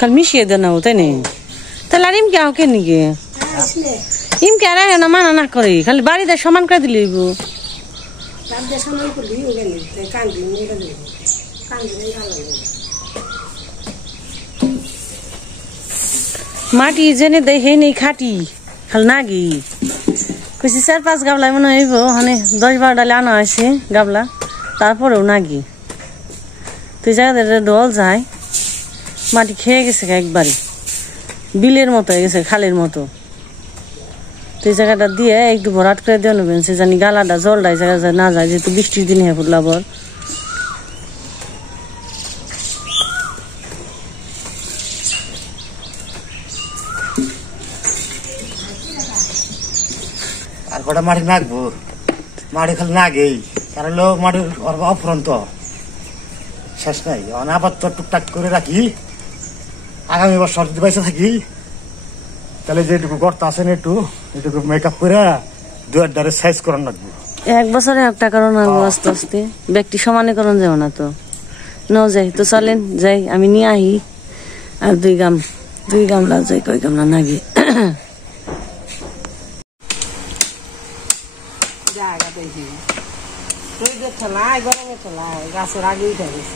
कल मिशिए देना होता है नहीं तो लारिम क्या हो के नहीं के इम क्या रहा है ना माना ना करे खाली बारी दे सामान कर दिली वो तब दे सामान को ली हो गया नहीं तो कान दिन नहीं कर दिली कान दिन नहीं खाला माटी जने दे है नहीं खाटी खाल नागी कुछ 4-5 गावला मने हइबो हने 10-12 डाले आना आइছে गावला তারপরেও নাগি তুই জায়গাতে ঢল যায় মাটি খেয়ে গেছে একবারই বিলের মতো হয়ে গেছে খালের মতো তুই জায়গাটা দিয়ে একটু ভরাট করে দিয়ে নেবেন সে জানি গালাটা জলটা এই জায়গা না যায় যেহেতু বৃষ্টির দিন হয়ে পড়লো আবার আর কটা মাটি নাগবো মাটি খালি নাগেই কারণ লোক মাটির অফুরন্ত শেষ নাই আপাতত টুকটাক করে রাখি আগামী বছর যদি পয়সা থাকি তাহলে যেটুকু গর্ত আছে না এটুকু মেকআপ করে 2 ধারে সাইজ করার লাগবে এক বছরে একটা কারণ লাগবে আস্তে আস্তে ব্যক্তি সমানীকরণ যাও না তো ন যাই তো চলেন যাই আমি নিয়ে আহি আর 2 গামলা যাই কয় গামলা নাগি জায়গা দেখি তুই যে ঠেলাই গরমে ঠেলাই গাছের আগে উঠে গেছে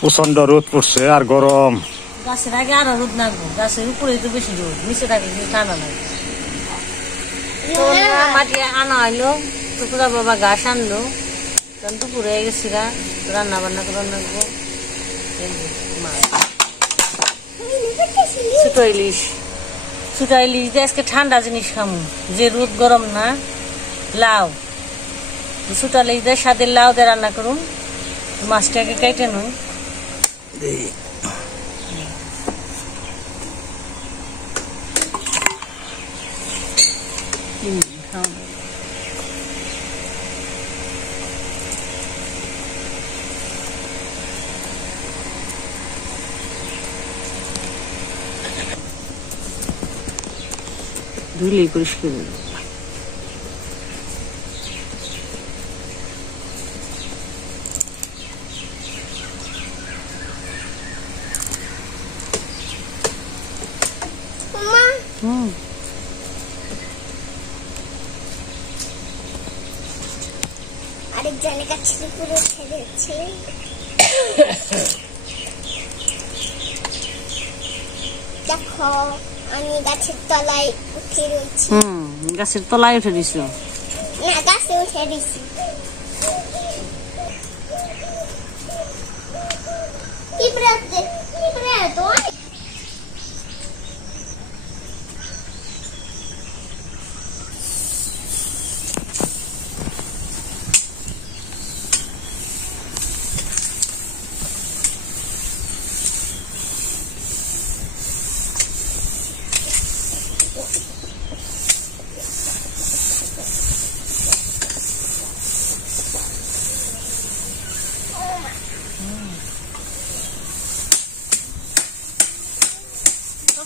প্রচন্ড রোদ পড়ছে আর গরম গাছের আগে আরো রোদ নাগবো গাছের উপরে তো বেশি রোদ নিচে থাকে ঠান্ডা লাগে মাটি আনা হইলো টুকুরা বাবা ঘাস আনলো তখন দুপুরে গেছি রান্না বান্না করে নাগবো ছোট ইলিশ আজকে ঠান্ডা জিনিস খামু যে রোদ গরম না লাউ ছোট ইলিশ দিয়ে সাথে লাউ দিয়ে রান্না করুন মাছটাকে কেটে নুন ধুলেই পরিষ্কার হয়ে যাবে আরেকজনের কাছে পুরো ছেড়ে দিচ্ছে দেখো আমি গাছের তলায় উঠে রয়েছি গাছের তলায় উঠে দিছো না গাছে উঠে দিছি পিঁপড়ে তো অনেক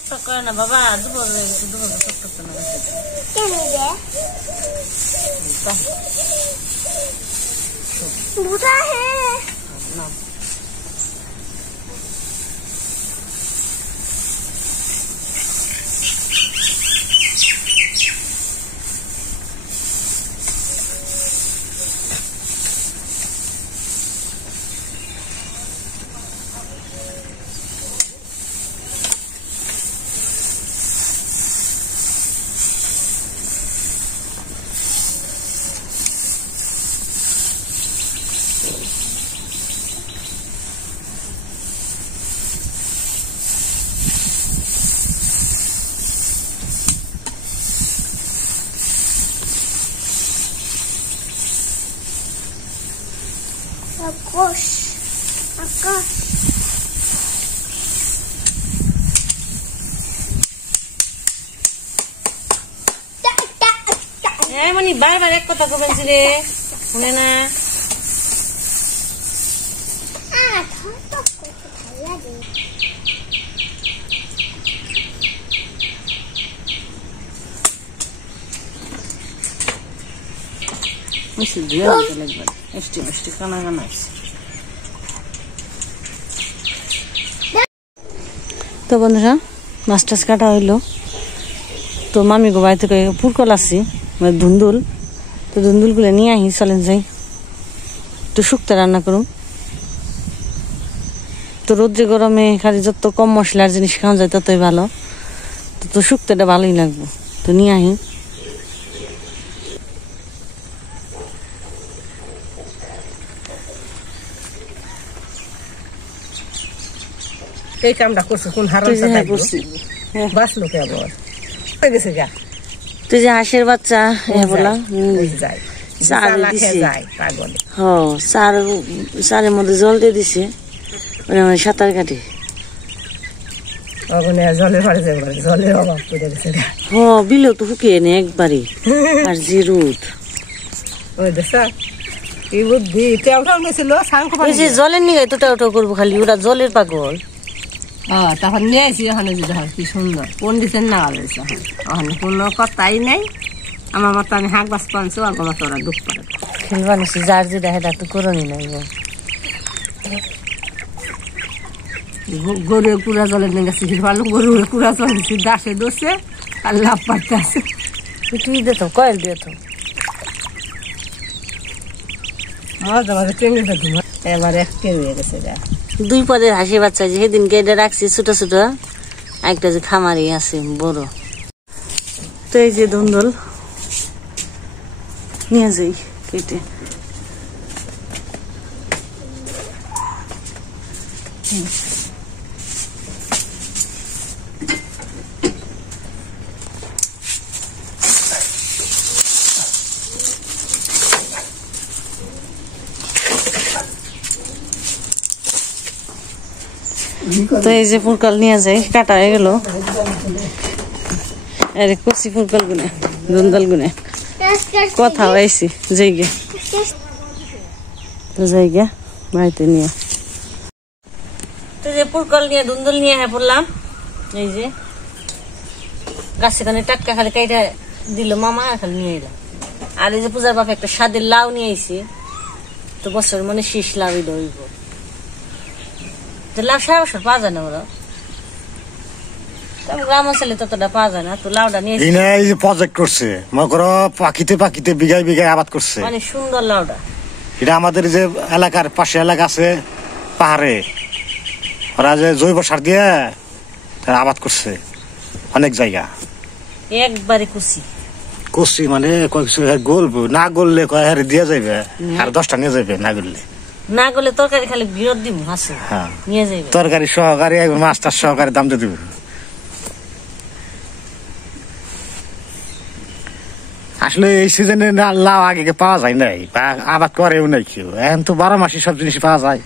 টক করে না বাবা, দুপুর টক টক করে না। কেন রে বুঝা হে আকাশ মানে বারবার এক কথা কবেন রে, শুনে না। মিষ্টি কানা কানা আছে। তো বন্ধুরা মাছ টাছ কাটা হইলো, তো মামি গো বাড়ি থেকে পুরকল আসছি ধুন্দুল, তো ধুন্দুলগুলো নিয়ে আহি, চলেন যাই একটু শুক্তো রান্না করুন। তো রোদ্রে গরমে খালি যত কম মশলার জিনিস খাওয়া যায় ততই ভালো, তো শুক্তোটা ভালোই লাগবে, তো নিয়ে আহি। এই কামটা করছে কোন হারাম বাঁচলো কে আবার হয়ে গেছে গা। তুই যে হাঁসের বাচ্চা বলা যায় চারের মধ্যে জল দিয়ে দিছে, সাঁতার কাটে জলের পাড়ে জলের অভাব পড়ে গেছে। বিলেও তো শুকিয়ে নে একবারে, আর যে রোদ। ওই দেখা কি বুদ্ধি টেউটাও নিয়েছিল জলের নিয়ে তো টেউটাও করবো খালি, ওরা জলের পাগল। তখন নিয়ে আসি ওখানে যে দেখো কি সুন্দর পন্ডিতের নাগাল হয়েছে, ওখানে কোনো কথাই নাই। আমার মতো আমি হাঁক বাস পানছি, আর মতো ওরা ডুব পারে খেলবা নিছি, যার যে দেখে তার তো করণই নাই। গরু কুড়া জলের নিয়ে গেছে, গরু কুড়া জল দিচ্ছি, দাসে দোষে আর লাভ পাড়তে আছে। তুই দে তো কয়েল দিয়ে তো মাঝে মাঝে টেঙ্গে থাকি, এবার এক কে হয়ে গেছে। দুই পদের হাসি বাচ্চা যে সেদিনকে এটা রাখছি ছোট ছোট, একটা যে খামারি আছে বড়। তো এই যে ধুন্দুল নিয়ে যাই কেটে। তো এই যে ফুলকল নিয়ে যাই, কাটা হয়ে গেল। আরে কচি ফুলকল গুনে ধুন্দল গুনে কথা হয়েছি যাইগে, তো যাইগে বাড়িতে নিয়ে। তো যে ফুলকল নিয়ে ধুন্দল নিয়ে হ্যাঁ পড়লাম, এই যে গাছে খানে টাটকা খালি কাইটা দিল মামা, খালি নিয়ে এলাম। আর এই যে পূজার বাপে একটা স্বাদের লাউ নিয়ে আইছি, তো বছর মানে শীষ লাউই ধরব। লাউ সারা বছর পাওয়া যায় না, ওরা গ্রাম অঞ্চলে ততটা পাওয়া যায় না। তো লাউটা নিয়ে প্রজেক্ট করছে, মনে করো পাখিতে পাখিতে বিঘায় বিঘায় আবাদ করছে, মানে সুন্দর লাউটা। এটা আমাদের যে এলাকার পাশে এলাকা আছে পাহাড়ে, ওরা যে জৈব সার দিয়ে আবাদ করছে অনেক জায়গা। একবারে কুচি কুচি মানে গলবো না, গললে দিয়ে যাইবে আর 10টা নিয়ে যাবে, না গললে না গেলে তরকারি খালি বিরত দিব হাসে হ্যাঁ নিয়ে যাইবে তরকারি সহকারে একবার মাছটা সহকারে দাম দিয়ে দিব। আসলে এই সিজনে লাউ আগে পাওয়া যায় নাই বা আবাদ করেও নাই কেউ, এখন তো 12 মাসই সব জিনিস পাওয়া যায়।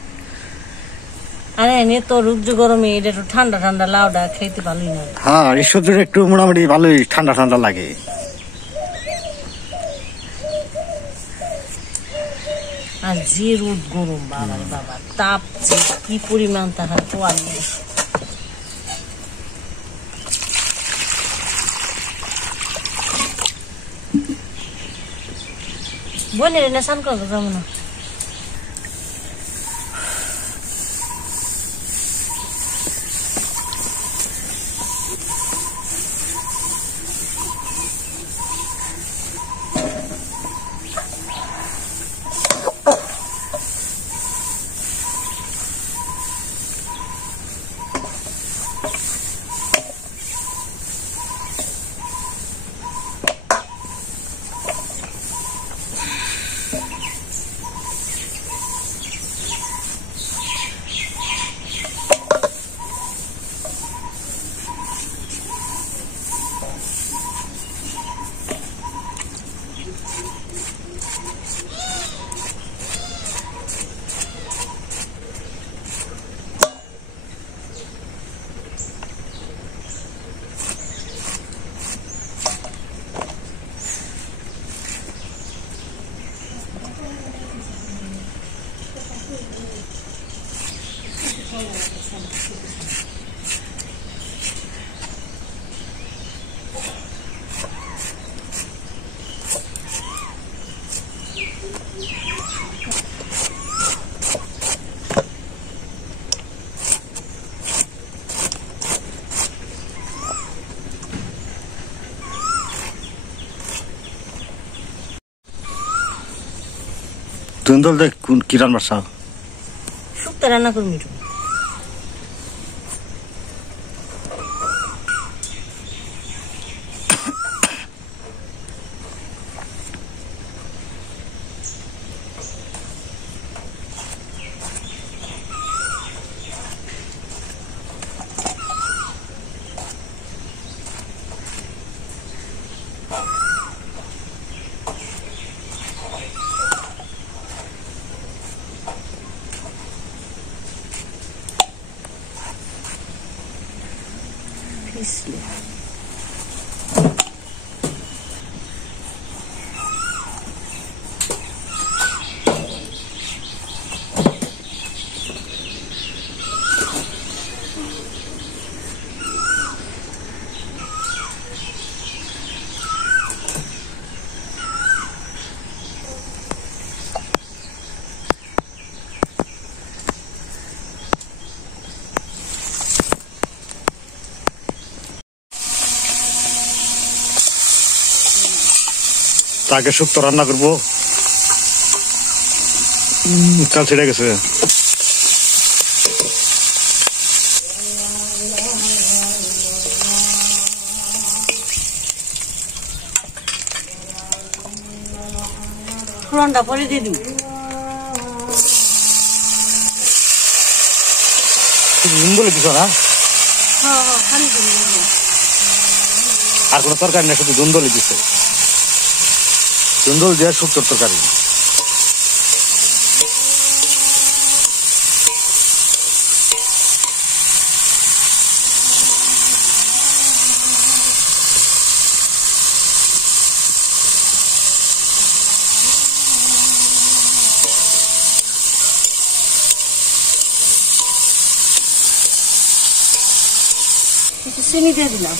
আরে এনে তো রুদ্র গরমে এটা একটু ঠান্ডা ঠান্ডা লাউটা খাইতে ভালোই না। হ্যাঁ এই সবজিটা একটু মোটামুটি ভালোই ঠান্ডা ঠান্ডা লাগে। আর যে রোদ গরম বাবা রে বাবা, তাপ যে কি পরিমাণ তাহার পোয়াল নেই। বোনের এনে স্নান করবো যাবো না? দুন্দল দেখ কি রান্নার সাহ শুক্তা রান্না করবি একটু। পিছলে তাকে শুক্তো রান্না করবো। কাল ছেড়ে গেছে। ফোড়নটা পরে দিয়ে দিবি। বলে দিছ না? হ্যাঁ হ্যাঁ খালি দিবি। আর কোনো তরকারি না, শুধু দুন্দলই দিছে। দুন্দল দিয়ে শুক্তোর তরকারি। একটু চিনি দিয়ে দিলাম।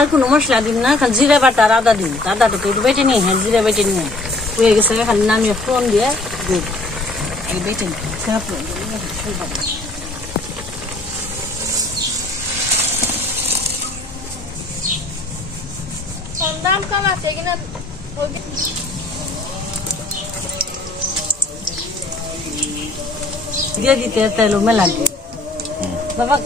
আর কোনো মশলা দিন না, খালি জিরা বাটা আর আদা দিন। আদাটা তো একটু বেটে নিয়ে, হ্যাঁ জিরা বেটে নিয়ে হয়ে গেছে খালি নামিয়ে ফোন দিয়ে দুধ এই বেটে ছেঁড়া ফোন দাম কম আছে কিনা দিয়ে দিতে তাইলো মেলা দিয়ে বাবা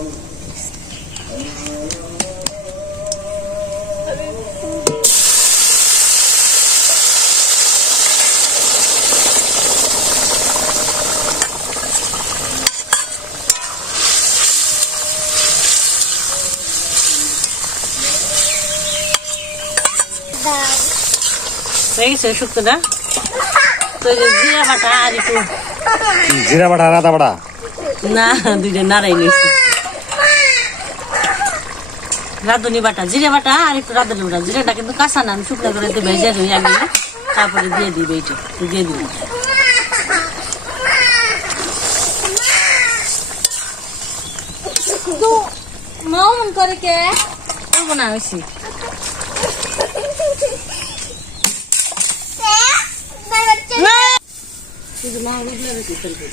হয়ে শুক্তোটা তো জিরা বাটা আর একটু জিরা বাটা আদা বাটা না দুইটা নাড়াই নিয়েছি রাঁধুনি বাটা জিরা বাটা আর একটু রাঁধুনি বাটা জিরাটা কিন্তু কাঁচা না আমি শুকনো করে একটু ভেজে দিই আগে তারপরে দিয়ে দিই এইটা দিয়ে দিই মন করে কে করবো না হয়েছি শুধু মা উঠলে বেশি ফেলবে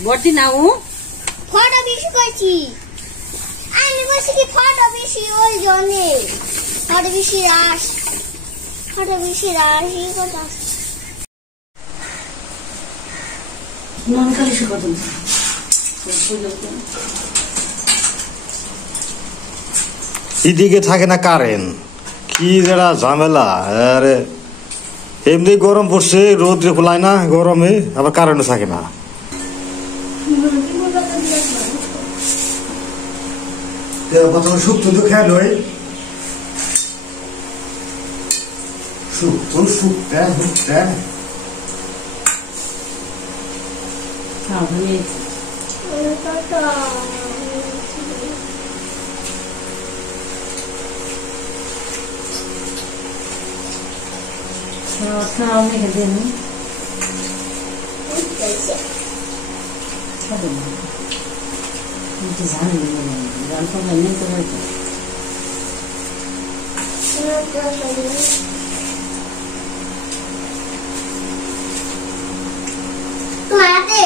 বটি নাও ফটো বেশি করছি আমি বলছি কি ফটো বেশি ওই জন্যে ফটো বেশি রাস এই কথা মন খালি শুকো তুমি এদিকে থাকে না কারেন্ট কি যেটা ঝামেলা আরে এমনি গরম পড়ছে রোদ্রে খোলায় না গরমে আবার কারেন্টও থাকে না প্রথমে শুক্তো তো খেয়াল হয় শুক্তো শুক্তা শুক্তা তোমাতে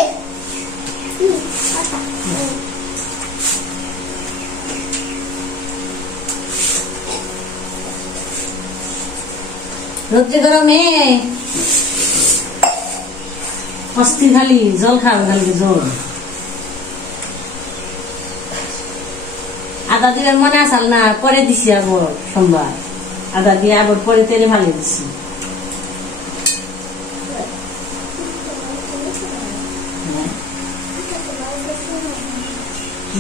রোদ্রে গরমে অস্থির খালি জল খাবে খালি জল আদা দিবার মনে আসাল না পরে দিছি আবার সোমবার আদা দিয়ে আবার পরে তেলে ভালো দিছি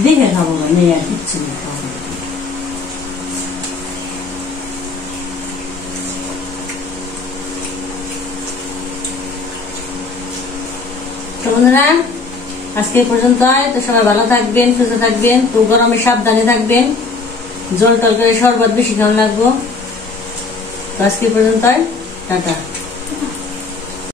দেখে খাবো না নেই আর কিচ্ছু না তো বন্ধুরা আজকে এই পর্যন্ত তো সবাই ভালো থাকবেন সুস্থ থাকবেন তো গরমে সাবধানে থাকবেন জল টল করে শরবত বেশি খাওয়া লাগবো তো আজকে এই পর্যন্ত টাটা।